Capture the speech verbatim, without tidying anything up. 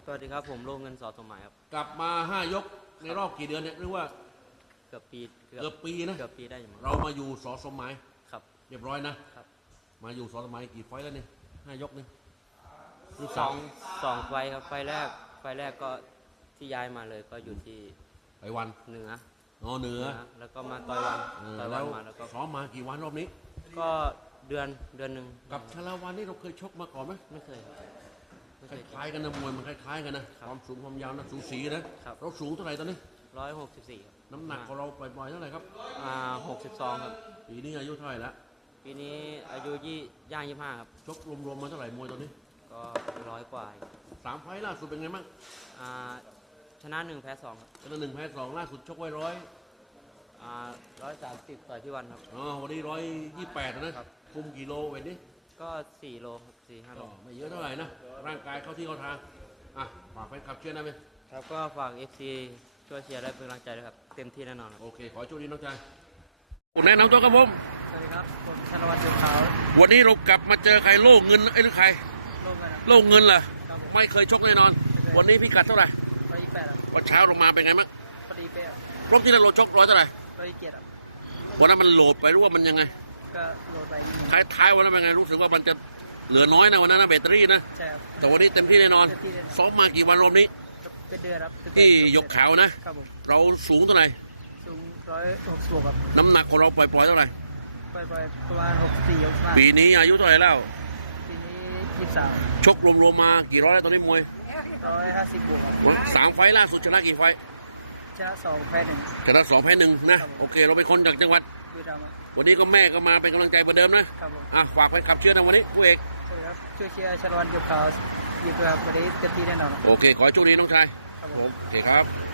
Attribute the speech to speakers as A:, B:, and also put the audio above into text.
A: สวัสดีครับผมโลงเงินสอสมหมายครับ
B: กลับมาห้ายกในรอบกี่เดือนเนี่ยหรือว่า
A: เกือบปี
B: เกือบปีนะ
A: เกือบปีได้อยู่มั้ง
B: เรามาอยู่สอสมหมาย
A: ครับ
B: เรียบร้อยนะครับมาอยู่สอสมหมายกี่ไฟล์แล้วเนี่ยห้ายกนี่คือ
A: สองสองไฟครับไฟแรกไฟแรกก็ที่ย้ายมาเลยก็อยู่ที่
B: ไปวัน
A: เหนือ
B: อ๋อเหนือ
A: แล้วก็มาต่อยวันต่อยวันมาแล้วก็
B: ซ้อมมากี่วันรอบนี้
A: ก็เดือนเดือนหนึ่ง
B: กับชาลาวันนี่เราเคยชกมาก่อนไหม
A: ไม่เคย
B: คล้ายๆกันนะมวยมันคล้ายๆกันนะความสูงความยาวนะสูสีนะเราสูงเท่าไหร่ตอนนี้
A: ร้อยหกสิบสี่
B: น้ำหนักของเราปล่อยๆเท่าไหร่ครับ
A: อ่าหกสิบสองครับ
B: ปีนี้อายุเท่าไหร่แล้ว
A: ปีนี้อายุยี่ย่างยี่ห้าครับ
B: ชกรวมๆมาเท่าไหร่มวยตอนนี้
A: ก็ร้อยกว่า
B: สามไฟล์ล่าสุดเป็นไงบ้าง
A: อ่าชนะหนึ่งแพ้สองครับ
B: ชนะหนึ่งแพ้สองล่าสุดชกไว้ร้อย
A: อ่าร้อยสามสิบต่อยที่วันครับ
B: อ๋อวันนี้ร้อยยี่แปดนะครับคุมกี่โลเวทนี้
A: ก็สี่โลครับสี่ห้าโล
B: ไม่เยอะเท่าไหร่นะร่างกายเข้าที่เข้าทางอ่ะฝากแฟนคลับเชียร์ได้ไหม
A: ครับก็ฝาก เอฟ ซี ช่วยเชียร์และเป็นกำลังใจด้วยครับเต็มที่แน่นอน
B: โอเคขอโชคดีน้องชายแนะนำตัวครับผม
A: สวัสดีครับผมชลวัฒน์เดือดขาว
B: วันนี้เรากลับมาเจอใครโล่เงินไอ้หรือใครโล่เงินเหรอไม่เคยชกแน่นอนวันนี้พิกัดเท่าไหร่
A: ร้อยยี่สิบแปด
B: วันเช้าลงมาเป็นไงมั้ง
A: พอดีเป๊ะ
B: รอบที่เราชกร้อยเท่าไหร่
A: ร้อยยี่สิบเจ็ด
B: วันนั้นมันโหลดไปรู้ว่ามันยังไง
A: ก็โหลดไป
B: ท้ายท้ายวันนั้นเป็นไงรู้สึกว่ามันจะเหลือน้อยนะวันนั้นนะแบตเตอรี่นะ
A: ใช่ครับ
B: แต่วันนี้เต็มที่แน่นอนซ้อมมากี่วันรอบนี้
A: เป็นเดือนครับ
B: ที่ยกขาวนะครับเราสูงเท่าไหร่
A: สูงร้อยหกสิบครับ
B: น้ำหนักของเราปล่อยๆเท่าไหร่
A: ปล่อยๆประมาณหกสี่หกห้า
B: ปีนี้อายุเท่าไหร่แล้ว
A: ปีนี้ยี่สิบสาม
B: ชกรวมๆมากี่ร้อยแล้วตอนนี้มวย
A: ร้อยห้าสิบบวก
B: สามไฟล์ล่าสุดชนะกี่ไฟล์
A: ชนะสองแพ้หนึ่ง
B: ชนะสองแพ้หนึ่งนะโอเคเราเป็นคนจากจังหวัดวันนี้ก็แม่ก็มาเป็นกำลังใจเหมือนเดิมนะอ่ะฝากไปขับเชื่อนะวันนี้ผู้เอก
A: ช่วยเชียร์ชลวันเดือดขาวอยู่ครับวันนี้เต็มที่แน่นอน
B: โอเคขอโชคดีน้องชายโอเคครับ